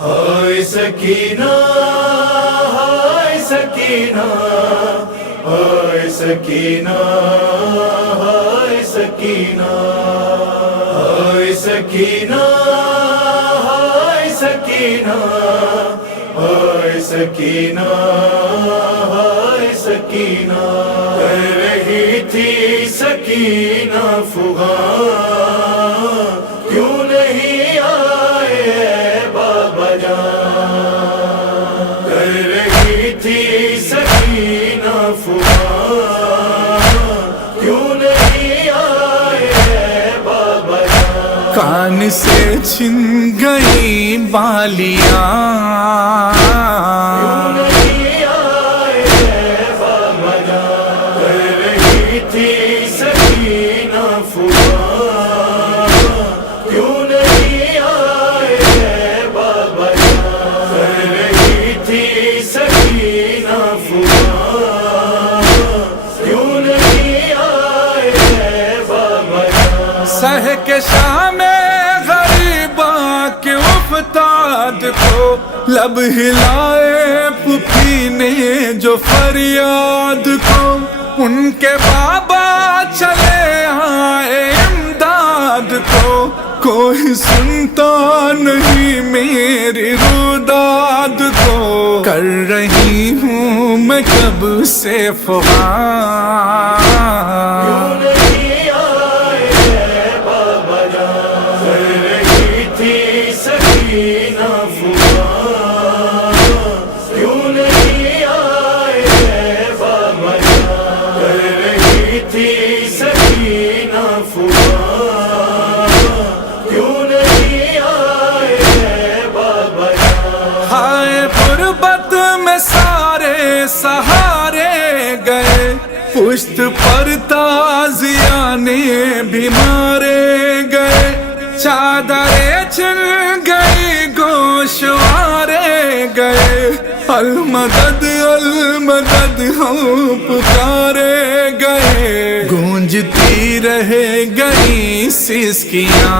ہائے سکینہ ہائے سکینہ ہائے سکینہ ہائے سکینہ ہائے سکینہ ہائے سکینہ ہائے سکینہ ہائے سکینہ کہہ رہی تھی سکینہ فغاں کیوں نہیں آئے بابا جان کہہ رہی تھی سکینہ فغاں کیوں نہیں آئے بابا جان کان سے چھن گئی بالیاں سہ کے شام غریباں کے افتاد کو لب ہلائے پھوپھی نے جو فریاد کو ان کے بابا چلے آئے امداد کو کوئی سنتا نہیں میری روداد کو کر رہی ہوں میں کب سے فغاں سہارے گئے پشت پر تازیانے بھی مارے گئے چادریں چھن گئی گوشوارے گئے المدد المدد ہم پکارے گئے گونجتی رہ گئی سسکیاں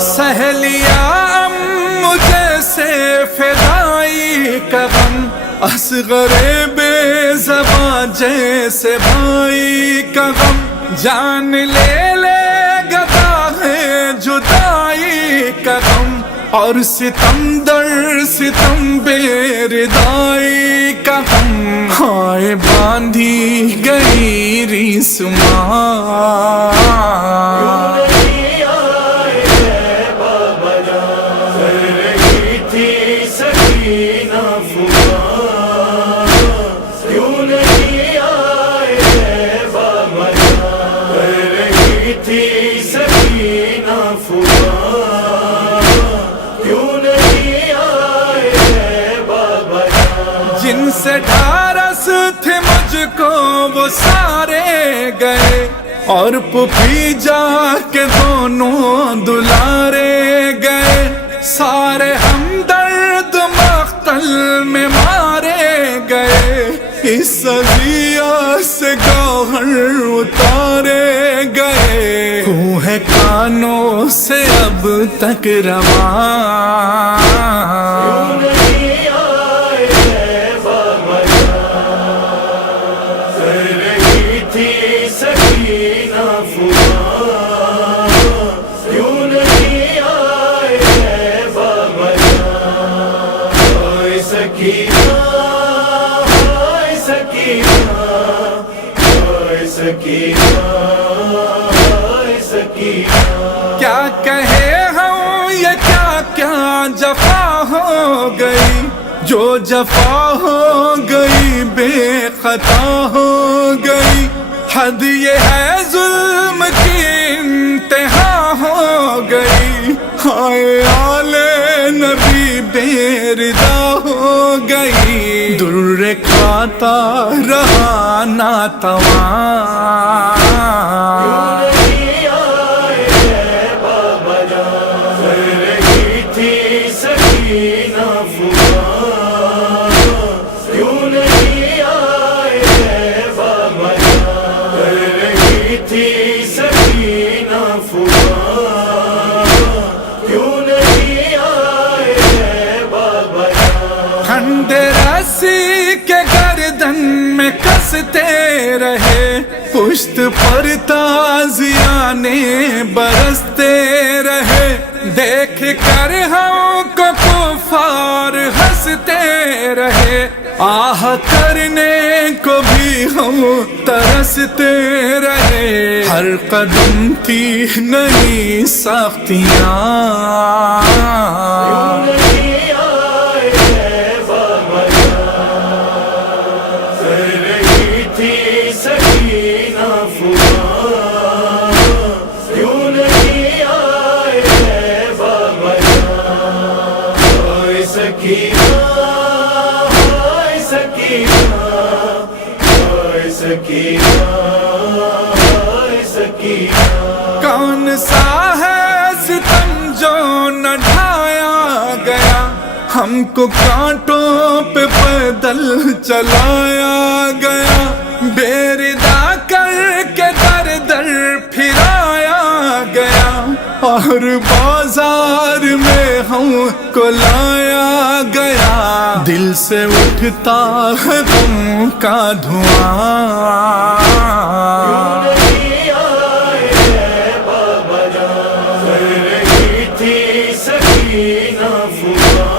سہیلیاں مجھے سے فدائی کا غم اصغر بے زباں جیسے بھائی کا غم جان لے گدا ہے جدائی کا غم اور ستم در ستم بے ردائی کا غم ہائے باندھی گئی ریسماں جن سے ڈھارس تھے مجھ کو وہ سارے گئے اور پھوپھی جا کے دونوں دلارے گئے سارے ہمدرد مقتل میں مارے گئے اس سزیا سے گوہر اتارے گئے خون ہے کانوں سے اب تک رواں کیا کہے ہم یہ کیا کیا جفا ہو گئی جو جفا ہو گئی بے خطا ہو گئی حد یہ ہے ظلم کی انتہا ہو گئی ہائے آل نبی بے رضا ہو گئی در آتا رہا ناتواں. نہیں آئے بابا جان، کر رہی تھی سکینہ فغاں. کیوں نہیں آئے بابا جان، کر رہی تھی سکینہ فغاں. کیوں نہیں آئے بابا جان. کھنڈے رسی کے گردن میں کستے رہے، پشت پر تازیانے برستے رہے. دیکھ کر ہم کو کفار ہنستے رہے، آہ کرنے کو بھی ہم ترستے رہے. ہر قدم تھی نئی سختیاں، نہیں آئے بابا جان، کر رہی تھی سکینہ فغاں. کیوں نہیں آئے بابا جان. ہائے سکینہ، ہائے سکینہ، ہائے سکینہ، ہائے سکینہ. کون سا ہے ستم جو نہ ڈھایا گیا، ہم کو کانٹوں پہ پیدل چلایا گیا. بیردا کر کے در در پھرایا گیا، اور بازار میں ہم کو لایا گیا. دل سے اٹھتا ہے غم کا دھواں، نہیں آئے بابا جان، کر رہی تھی سکینہ فغاں.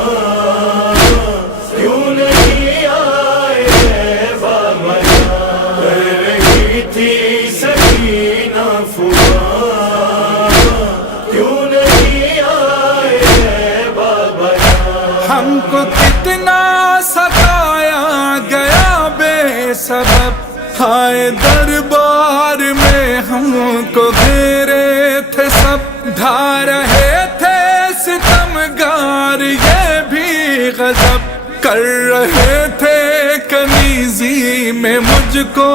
کیوں نہیں آئے بابا جان، کر رہی تھی سکینہ فغاں. کیوں نہیں آئے بابا جان. ہم کو کتنا ستایا گیا بے سبب، ہائے دربار میں ہم کو گھیرے تھے سب. ڈھا رہے تھے ستمگار یہ بھی غضب، کر رہے تھے کنیزی میں مجھ کو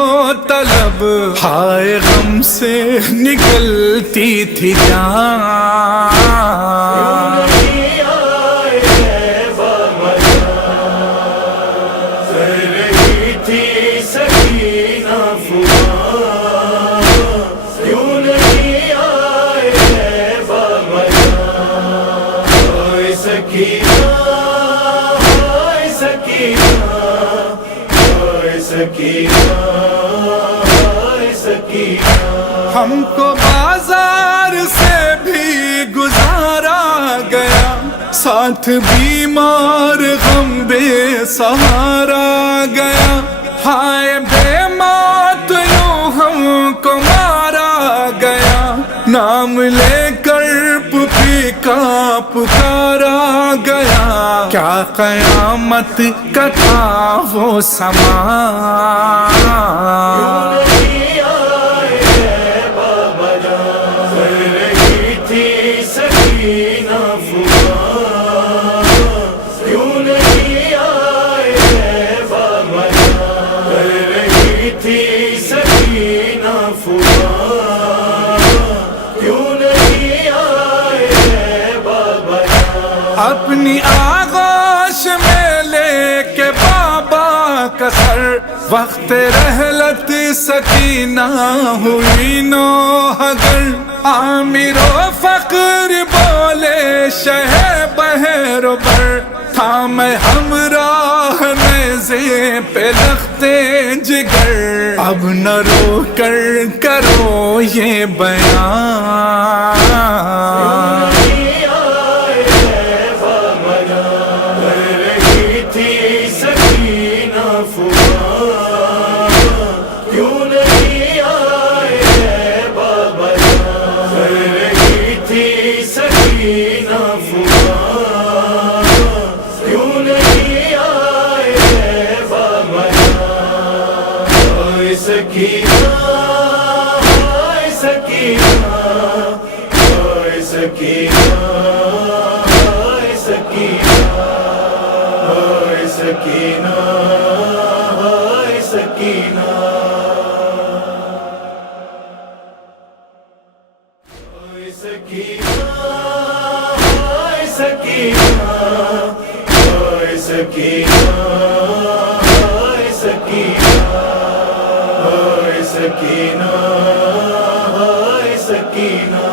طلب. ہائے غم سے نکلتی تھی جان، نہیں آئے بابا جان، کر رہی تھی سکینہ فغاں. کیوں نہیں آئے بابا جان. ہائے سکینہ، ہائے سکینہ، ہائے سکینہ، ہائے سکینہ. ہم کو بازار سے بھی گزارا گیا، ساتھ بیمار غم بے سہارا گیا. ہائے بے موت یوں ہم کو مارا گیا، نام لے کر پپی کا پکارا گیا. کیا قیامت کا تھا وہ سما، نہیں آئے بابا جان، کر رہی تھی سکینہ فغاں. کیوں نہیں آئے بابا جان، کر رہی تھی سکینہ فغاں. کیوں نہیں آئے بابا جان. اپنی آغوش میں لے کے بابا کا سر، وقت رحلت سکینہ ہوئی نوحگر. عامر و فقر بولے شہ بحر و بر، تھا میں ہمراہ نیزے پہ لختے جگر. اب نہ رو کر کرو یہ بیان، نہیں آئے بابا جان، کر رہی تھی سکینہ فغاں. کیوں نہیں آئے بابا جان، کر رہی تھی سکینہ فغاں. کیوں نہیں آئے بابا جان. ہائے سکینہ، ہائے سکینہ، ہائے سکینہ، ہائے سکینہ، ہائے سکینہ، ہائے سکینہ ہائے سکینہ ہائے سکینہ ہائے سکینہ ہائے سکینہ ہائے سکینہ ہائے سکینہ